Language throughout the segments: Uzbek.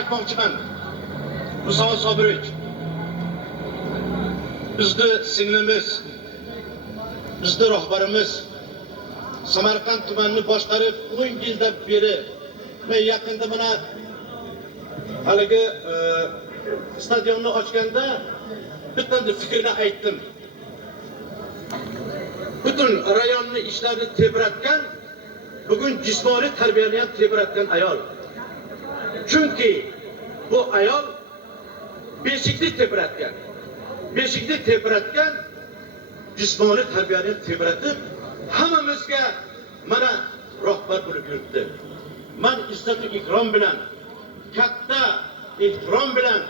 aytmoqchiman. Muso Sobirovich, bizni singlimiz, bizni rahbarimiz Samarqand tumanini boshqarib 10 yildan beri va yaqinda mana haligi stadionni ochganda bitta fikrni aytdim. Butun rayonni ishlarini tebratgan, bugun jismoniy tarbiyani ham tebratgan ayol. Chunki bu ayol beshikni tebratgan. Beshikni tebratgan, jismoniy tarbiyani tebratib, hammamizga mana rahbar bo'lib yuribdi. Men izzat-u ikrom bilan, katta ehtirom bilan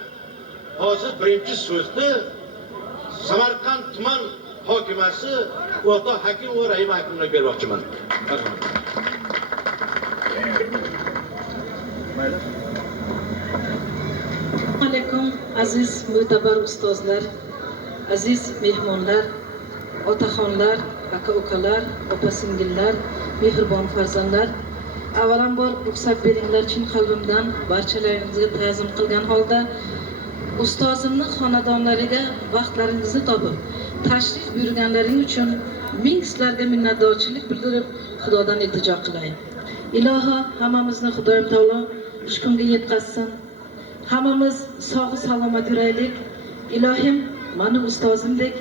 hozir birinchi so'zni Samarqand tuman hokimasi O'rta Hakim va Rahim Hakimga bermoqchiman. Alaykum aziz mo'tabar ustozlar, aziz mehmonlar, otaxonlar, aka-ukalar, opa-singillar, mehribon farzandlar. Avvalambor ruxsat beringlar, chin qalbimdan barchalaringizga ta'zim qilgan holda ustozimning xonadonlariga vaqtlaringizni topib tashrif buyurganlaring uchun ming sizlarga minnatdorchilik bildirib Xudodan iltijo qilay. Iloho hammamizni Xudoyim taolo shu kunga yetkazsin. Hammamiz sog' salomat yuraylik. Ilohim meni ustozimdek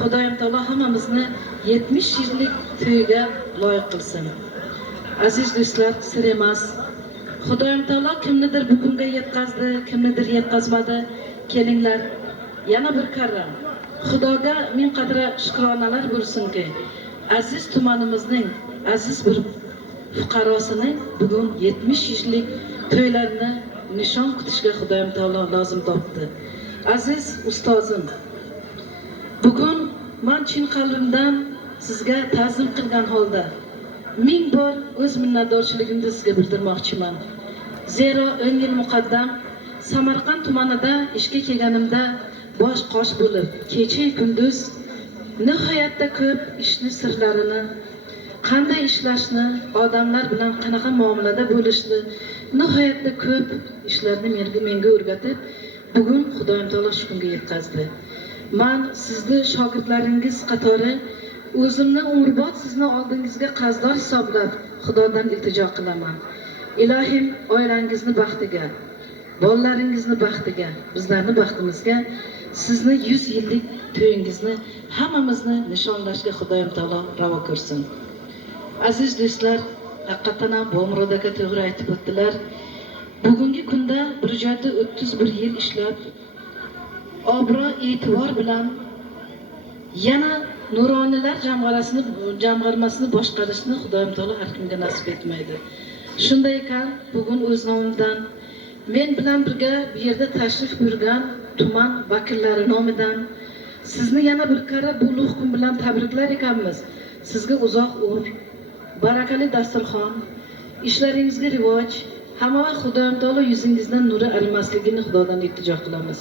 Xudoyim taolo hammamizni 70 yillik to'yiga loyiq qilsin. Aziz do'stlar, sir emas. Xudoyim taolo kimnidir bu kunga yetkazdi, kimnidir yetkazmadi. Kelinglar, yana bir karra Xudoga ming qadra shukronalar bo'lsinki, aziz tumanimizning aziz bir fuqarosining bugun 70 yillik to'ylarini nishon kutishga Xudoyim taolo lozim topdi. Aziz ustozim, bugun men chin qalbimdan sizga ta'zim qilgan holda ming bor o'z minnatdorchiligimni sizga bildirmoqchiman. Zero 10 yil muqaddam Samarqand tumanida ishga kelganimda bosh qosh bo'lib, kecha kunduz nihoyatda ko'p ishni sirlarini, qanday ishlashni, odamlar bilan qanaqa muomalada bo'lishni, nihoyatda ko'p ishlarni menga o'rgatib, bugun Xudoyim taolo shu kunga yetkazdi. Men sizni shogirdlaringiz qatori o'zimni umrbod sizni oldingizga qarzdor hisoblab Xudodan iltijo qilaman. Ilohim oilangizni baxtiga, bolalaringizni baxtiga, bizlarni baxtimizga, sizni 100 yillik to'yingizni hammamizni nishonlashga Xudoyim taolo ravo ko'rsin. Aziz do'stlar, haqiqatan ham Bomurod aka to'g'ri aytib o'tdilar. Bugungi kunda bir joyda 31 yil ishlab, obro' e'tibor bilan yana nuroniylar jamg'armasini boshqarishni Xudoyim taolo har kimga nasib etmaydi. Shunday ekan, bugun o'z nomimdan, men bilan birga bu yerda tashrif buyurgan tuman vakillari nomidan sizni yana bir karra bu ulug' kun bilan tabriklar ekanmiz. Sizga uzoq umr, barakali dasturxon, ishlaringizga rivoj, hamma vaqt Xudoyim taolo yuzingizdan nuri arimasligini Xudodan iltijo qilamiz.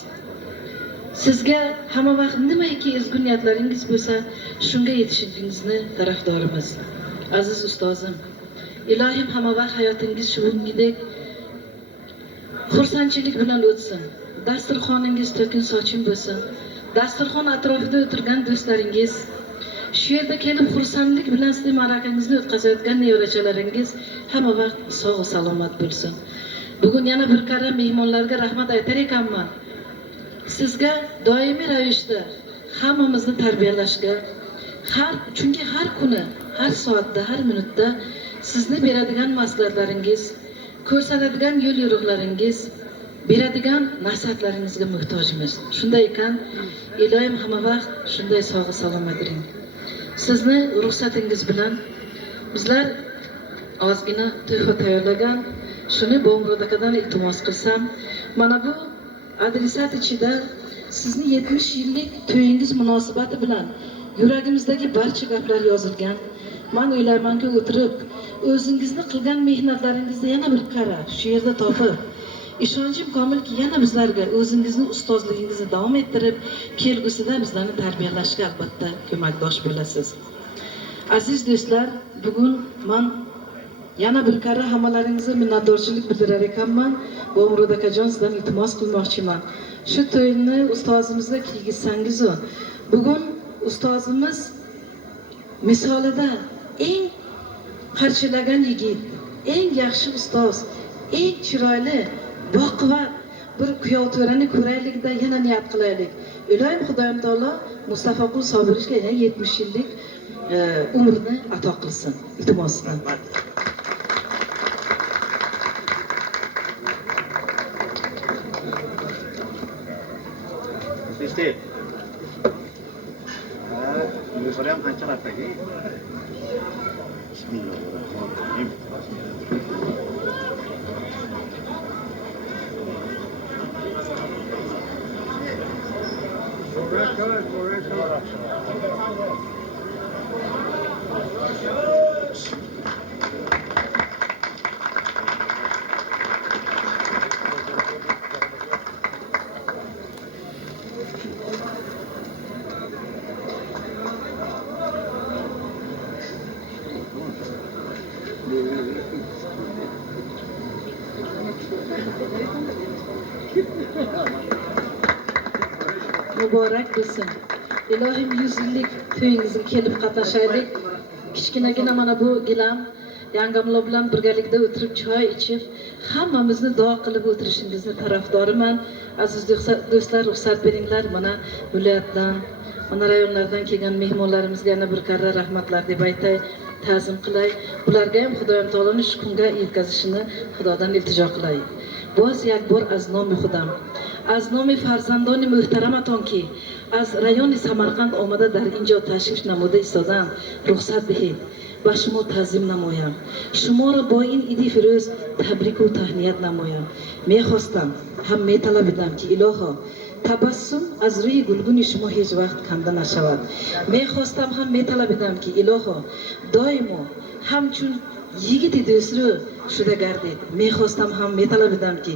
Sizga hamma vaqt nimaiki ezgu niyatlaringiz bo'lsa, shunga yetishishingizni tarafdorimiz. Aziz ustozim, ilohim hamma vaqt hayotingiz shungidek xursandchilik bilan o'tsin. Dasturxoningiz to'kin sochin bo'lsin. Dasturxon atrofida o'tirgan do'stlaringiz, shu yerda kelib xursandlik bilan sizning ma'rakangizni o'tkazayotgan nevarachalaringiz hamma vaqt sog' salomat bo'lsin. Bugun yana bir karra mehmonlarga rahmat aytar ekanman. Sizga doimiy ravishda hammamizni tarbiyalashga, chunki har kuni, har soatda, har minutda sizni beradigan maslahatlaringiz, ko'rsatadigan yo'l yo'riqlaringiz, beradigan nasihatlaringizga muhtojmiz. Shunday ekan, ilohim hamma vaqt shunday sog' salomat bo'ling. Sizni ruxsatingiz bilan bizlar ozgina to'yxo tayyorlagan, shuni Bomurod akadan iltimos qilsam, mana bu adresat ichida sizni 70 yillik to'yingiz munosabati bilan yuragimizdagi barcha gaplar yozilgan. Men o'ylaymanki, o'tirib o'zingizni qilgan mehnatlaringizni yana bir qara shu yerda topib, ishonchim komilki yana bizlarga o'zingizni ustozligingizni davom ettirib, kelgusida bizlarni tarbiyalashga albatta ko'makdosh bo'lasiz. Aziz do'stlar, bugun men Yana bir karra hammalaringizga minnatdorchilik bildirar ekanman. Bomurod akajon sizdan iltimos qilmoqchiman. Shu to'yni ustozimizga kiygizsangiz-u. Bugun ustozimiz misolida eng qarchilagan yigit, eng yaxshi ustoz, eng chiroyli, baquvvat bir kuyovto'rani ko'raylikda yana niyat qilaylik. Ilohim Xudoyim taolo Mustafaqul Sobirishga yana 70 yillik umrni ato qilsin. Iltimosdan. Sistem. Ini ham qancha lagi? Bismillahirrahmanirrahim. Mübarek bilsin. İlohim 100 yillik to'yingizga kelib qatnashaylik. Kichkinagina mana bu gilam yangamlar bilan birgalikda o'tirib choy ichib, hammamizni duo qilib o'tirishingizni tarafdoriman. Aziz do'stlar, ruxsat beringlar, mana viloyatdan, mana rayonlardan kelgan mehmonlarimizga yana bir karra rahmatlar deb aytay, ta'zim qilay. Ularga ham Xudoyim taoloning shu kunga yetkazishini Xudodan iltijo qilay. باز یک بار از نام خودم، از نام فرزندان محترمتان که از رایان سمرقند آمده در اینجا تشریف نموده ایستادند رخصت دهید و شما تعظیم نمایم. شما را با این عید فیروز تبریک و تهنیت نمایم. میخواستم هم میطلبیدم که الها تبسم از روی گلگون شما هیچ وقت کنده نشود. میخواستم هم میطلبیدم که الها دائما همچون یگیتی دوست رو شده گردید. میخواستم هم میطلبیدم که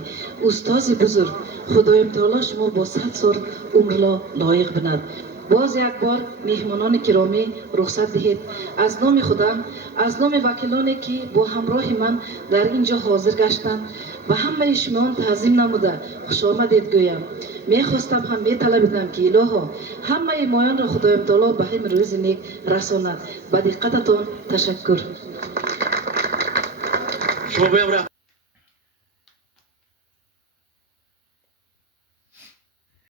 استاد بزرگ خدایم تعالی شما با 100 سال عمر لایق بند. باز یک بار مهمانان گرامی رخصت دهید. از نام خودم، از نام وکیلانی که با همراه من در اینجا حاضر گشتند و همه شما تعظیم نموده خوش آمدید گویم. میخواستم هم میطلبیدم که الها همه مایان را خدایم تعالی به هم روز نیک رساند. با دقتتان تشکر. شما